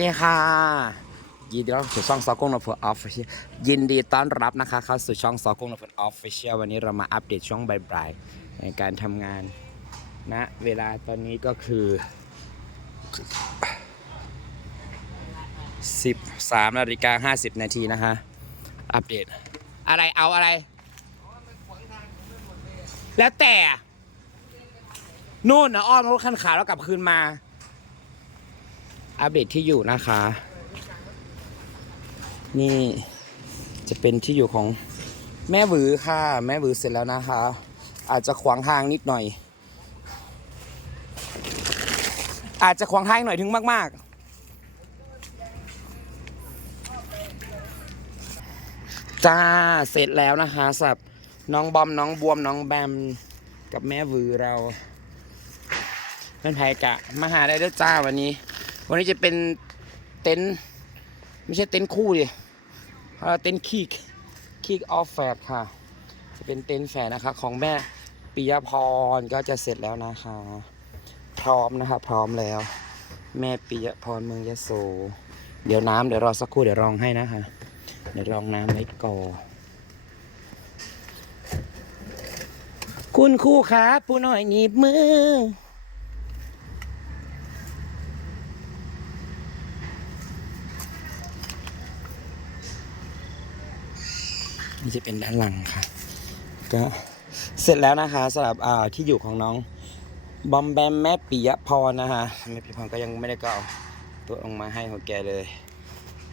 ดีค่ะ ยินดีต้อนรับสู่ช่องซอกงนพออฟฟิเชียลยินดีต้อนรับนะคะเข้าสู่ช่องซอกงนพออฟฟิเชียลวันนี้เรามาอัปเดตช่วงบ่ายๆในการทำงานณนะเวลาตอนนี้ก็คือ 13นาฬิกา50 นาทีนะคะ อัปเดต อะไรเอาอะไร แล้วแต่ นู่นนะอ้อมรถคันขาวแล้วกลับคืนมา อัปเดตที่อยู่นะคะ นี่จะเป็นที่อยู่ของแม่หวือค่ะ แม่หวือเสร็จแล้วนะคะ อาจจะขวางทางนิดหน่อย อาจจะขวางทางหน่อยถึงมาก ๆจ้าเสร็จแล้วนะคะสับน้องบอมน้องบวมน้องแบมกับแม่หวือเราเป็นไผกะมาหาได้ด้วยจ้าวันนี้ วันนี้จะเป็นเต็นท์ไม่ใช่เต็นท์คู่ดิเอ่อเต็นท์คีกคีกออฟแฟดค่ะ จะเป็นเต็นท์แฝดนะคะของแม่ปิยพรก็จะเสร็จแล้วนะคะ พร้อมนะคะพร้อมแล้ว แม่ปิยพรเมืองยโส เดี๋ยวน้ำเดี๋ยวรอสักครู่เดี๋ยวรองให้นะคะ เดี๋ยวรองน้ำไว้ก่อนคุณครูครับปูหน่อยหนีบมือ นี่จะเป็นด้านหลังค่ะ ก็เสร็จแล้วนะคะสำหรับอ่าที่อยู่ของน้องบอมแบมแม่ปิยพรนะคะแม่ปิยพรก็ยังไม่ได้ก็เอาตัวลงมาให้ของแกเลย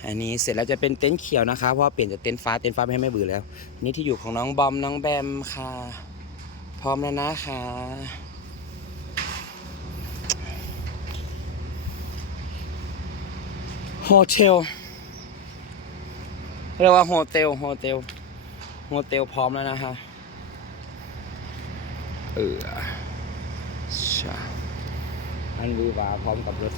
อันนี้เสร็จแล้วจะเป็นเต็นท์เขียวนะคะเพราะเปลี่ยนจากเต็นท์ฟ้าเต็นท์ฟ้าไม่ให้แม่เบื่อแล้ว นี่ที่อยู่ของน้องบอมน้องแบมค่ะ พร้อมแล้วนะคะโฮเทลเรียกว่าโฮเทลโฮเทล โฮเทลพร้อมแล้วนะคะ เออชาอันวีวาพร้อมกับรถ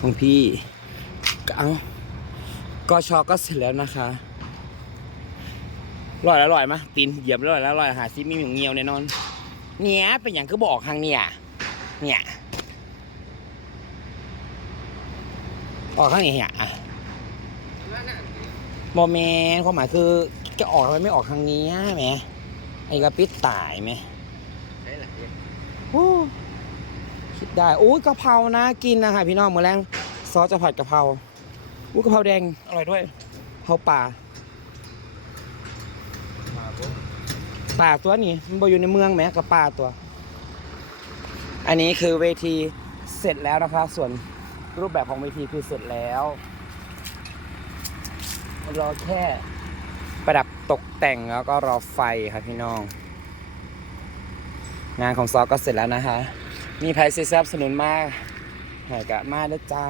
ของพี่ก็เอาก็ชอก็เสร็จแล้วนะคะลอยแล้วลอยมะตีนเหยียบลอยแล้วลอยหาซิมีหมิงเงียวแน่นอน เนี่ยเป็นอย่างคือบอกครั้งเนี่ย เนี่ย ออกข้างนี้อะโมเมนต์ความหมายคือจะออกทำไมไม่ออกทางนี้อะแหมไอ้กระปิดตายไหมโอ้คิดได้โอ้ยกะเพรานะกินนะคะพี่น้องมื้อแรงซอสจะผัดกะเพราอู้กะเพราแดงอร่อยด้วยกะเพราป่าป่าตัวนี้มันบอยู่ในเมืองไหมกับป่าตัว อันนี้คือเวทีเสร็จแล้วนะคะส่วน รูปแบบของเวทีคือเสร็จแล้วรอแค่ประดับตกแต่งแล้วก็รอไฟครับพี่น้อง งานของซอก็เสร็จแล้วนะคะ มีไพรซีสนับสนุนมากหายกะมาด้วยจ้า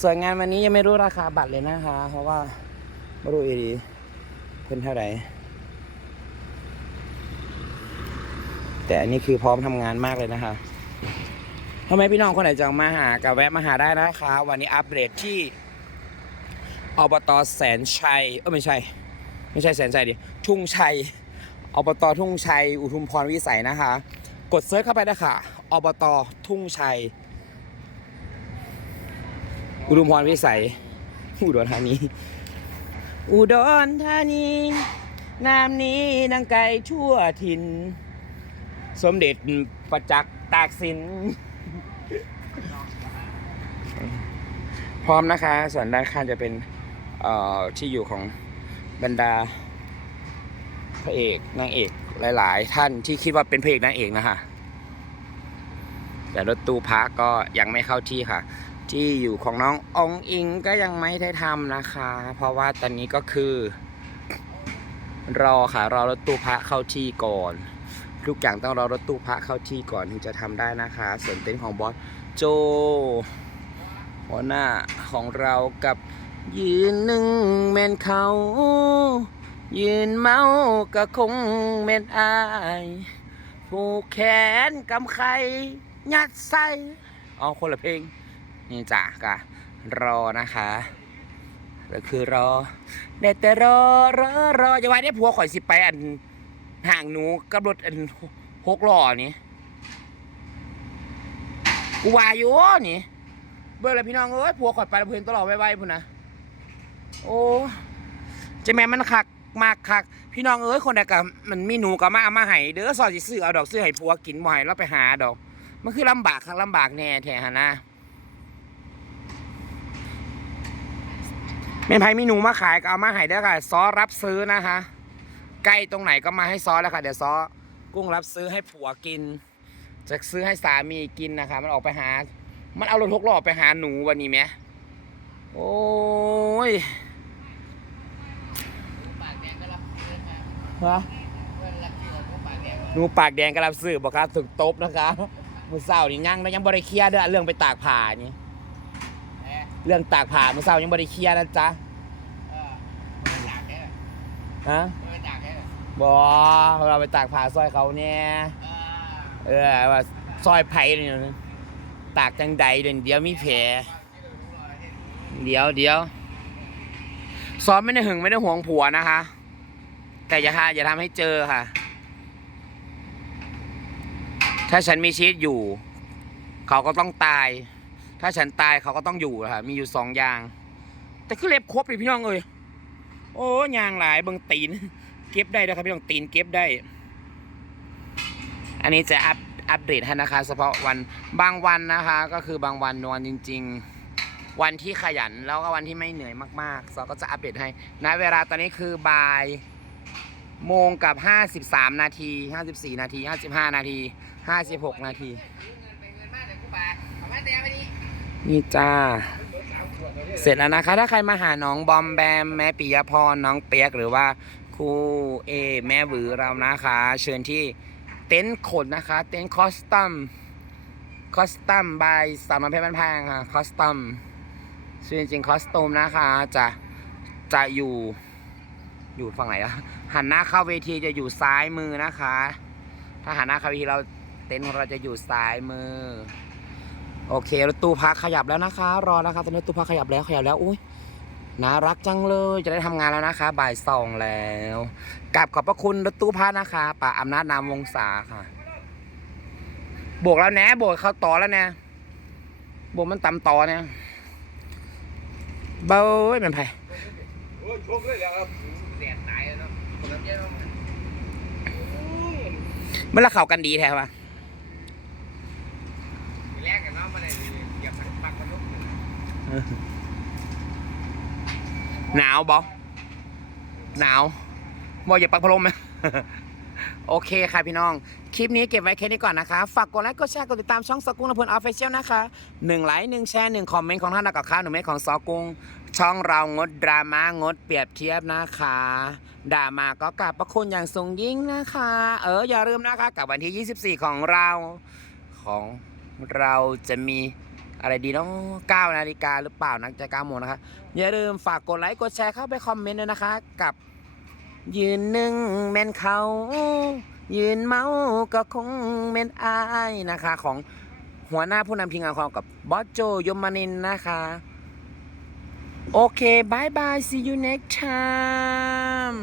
ส่วนงานวันนี้ยังไม่รู้ราคาบัตรเลยนะคะ เพราะว่าไม่รู้อีดีเพิ่นเท่าไหร่แต่อันนี้คือพร้อมทำงานมากเลยนะคะ ทำไมพี่น้องคนไหนจะมาหากับแวะมาหาได้นะคะ วันนี้อัปเดตที่อบตแสนชัยเออไม่ใช่ ไม่ใช่แสนชัยดิทุ่งชัยอบตทุ่งชัย อุทุมพรวิสัยนะคะ กดเซิร์ชเข้าไปนะคะอบตทุ่งชัย อุทุมพรวิสัย อุดรธานีอุดรธานีน้ำนี้ดังไกลทั่วถิ่นสมเด็จประจักษ์ตากสิน พร้อมนะคะ ส่วนด้านข้างจะเป็นที่อยู่ของบรรดาพระเอกนางเอกหลาย ๆ ท่านที่คิดว่าเป็นพระเอกนางเอกนะคะแต่รถตู้พักก็ยังไม่เข้าที่ค่ะ ที่อยู่ของน้ององอิงก็ยังไม่ได้ทำนะคะ เพราะว่าตอนนี้ก็คือรอค่ะรอรถตู้พระเข้าที่ก่อน ทุกอย่างต้องรอรถตู้พระเข้าที่ก่อนถึงจะทำได้นะคะ ส่วนเต็นท์ของบอสโจ หัวหน้าของเรากับ ยืนหนึ่งแม่นเขา ยืนเมาก็คงแม่นอายผูกแขนกำไข่ยัดใส่เอาคนละเพลง นี่จ้ะกะรอนะคะก็คือรอได้แต่รอรอรอจะไว้ได้ผัวข่อยสิไปอันห่างหนูกับรถอันหกล้อนี่กูว่าอยู่นี่ เบิ่งแล้วพี่น้องเอ้ยผัวขอยไปล้วเพลินตลอดไว้ๆพุ่นนะโอ้จะแม่มันคักมากคัก พี่น้องเอ้ยคนใดก็มันมีหนูก็มาเอามาให้เด้อสอสิซื้อเอาดอกซื้อให้ผัวกินบ่ให้เราไปหาดอก มันคือลำบากคักลำบากแน่แท้หั่นนะแม่นไผมีหนูมาขายก็เอามาให้เด้อค่ะซอรับซื้อนะคะใกล้ตรงไหนก็มาให้ซอแล้วค่ะเดี๋ยวซอกุ้งรับซื้อให้ผัวกิน จะซื้อให้สามีกินนะคะ มันออกไปหา มันเอารถหกล้อไปหาหนูวันนี้ไหมโอ้ยปากแดงก็รับเพื่อนมาฮะเพื่อนรับที่เราพวกปากแดงหนูปากแดงกำลังซื้อบอกครับถึงตบนะคะมือเศร้านี่ยังยังบริเคลียร์เด้อเรื่องไปตากผ้านี่แหมเรื่องตากผ้ามือเศร้ายังบริเคลียร์นะจ๊ะเออเพื่อนจากแค่ฮะเพื่อนจากแค่บอเราไปตากผ้าซอยเขาเนี่ยเออเออว่าซอยไผ่เนี่ย ตากจังใดเดี๋ยวเดี๋ยวมีแผล เดี๋ยวเดี๋ยวซ้อมไม่ได้หึงไม่ได้ห่วงผัวนะคะ แต่อย่าทาอย่าทำให้เจอค่ะ ถ้าฉันมีชีวิตอยู่ เขาก็ต้องตาย ถ้าฉันตายเขาก็ต้องอยู่ค่ะ มีอยู่สองอย่าง แต่คือเล็บครบเลยพี่น้องเอ้ยโอ้ยางหลายเบิงตีน เก็บได้นะครับพี่น้องตีนเก็บได้ อันนี้จะอัพ อัปเดตให้นะคะเฉพาะวันบางวันนะคะ ก็คือบางวันนอนจริง ๆ วันที่ขยันแล้วก็วันที่ไม่เหนื่อยมากๆซอก็จะอัปเดตให้ณเวลาตอนนี้คือบ่ายโมงกับ 53 นาที 54 นาที 55 นาที 56 นาทีเงินไปเงินากเดี๋ยวกูปากเอาทีนี่นี่จ้า เสร็จแล้วนะคะ ถ้าใครมาหาน้องบอมแบม แม่ปิยพร น้องเปียก หรือว่าครูเอ แม่หวือเรานะคะ เชิญที่ เต็นท์ขนนะคะ เต็นท์คอสตัมคอสตัมบายสามน้ำเพชรบ้านแพงค่ะ คอสตัมซึ่งจริงคอสตูมนะคะ จะ จะอยู่ อยู่ฝั่งไหนอะหันหน้าเข้าเวทีจะอยู่ซ้ายมือนะคะ ถ้าหันหน้าเข้าเวทีเราเต็นท์ของเราจะอยู่ซ้ายมือ โอเครถตู้พักขยับแล้วนะคะ รอแล้วครับตอนนี้รถตู้พักขยับแล้วขยับแล้ว อุ้ย น่ารักจังเลยจะได้ทำงานแล้วนะคะ บ่ายสองแล้วกลับขอบพระคุณรถตู้พักนะคะป่าอำนาจนามวงศาค่ะโบกแล้วแนะโบกเขาต่อแล้วเนี่ยโบกมันต่ำต่อเนี่ยเบ้ยเป็นไผเมื่อเราเขากันดีแท้ปะแรกกันเนาะมาเลยเหยียบปักมันลุก หนาวบอหนาวบออย่าปักพัดลมไหมโอเคค่ะพี่น้อง คลิปนี้เก็บไว้แค่นี้ก่อนนะคะ ฝากกดไลค์กดแชร์กดติดตามช่องสกุลลำเพลินออฟฟิเชียลนะคะหนึ่งไลค์หนึ่งแชร์หนึ่งคอมเมนต์ของท่านกับข้าวหนึ่งเมตรของสกุลช่องเรางดดราม่างดเปรียบเทียบนะคะ ด่ามาก็กลับประคุณอย่างสูงยิ่งนะคะ เอออย่าลืมนะคะ กับวันที่ 24 ของเราของเราจะมี อะไรดีเน้อง9นาฬิกาหรือเปล่านักจะ9โมงนะคะอย่าลืมฝากกดไลค์กดแชร์เข้าไปคอมเมนต์ด้วยนะคะ กับ ยืนหนึ่งเมนเขา ยืนเมาก็คงเมนอายนะคะ ของหัวหน้าผู้นำทีมงานของกับบอสโจยมานินนะคะ โอเคบายบาย see you next time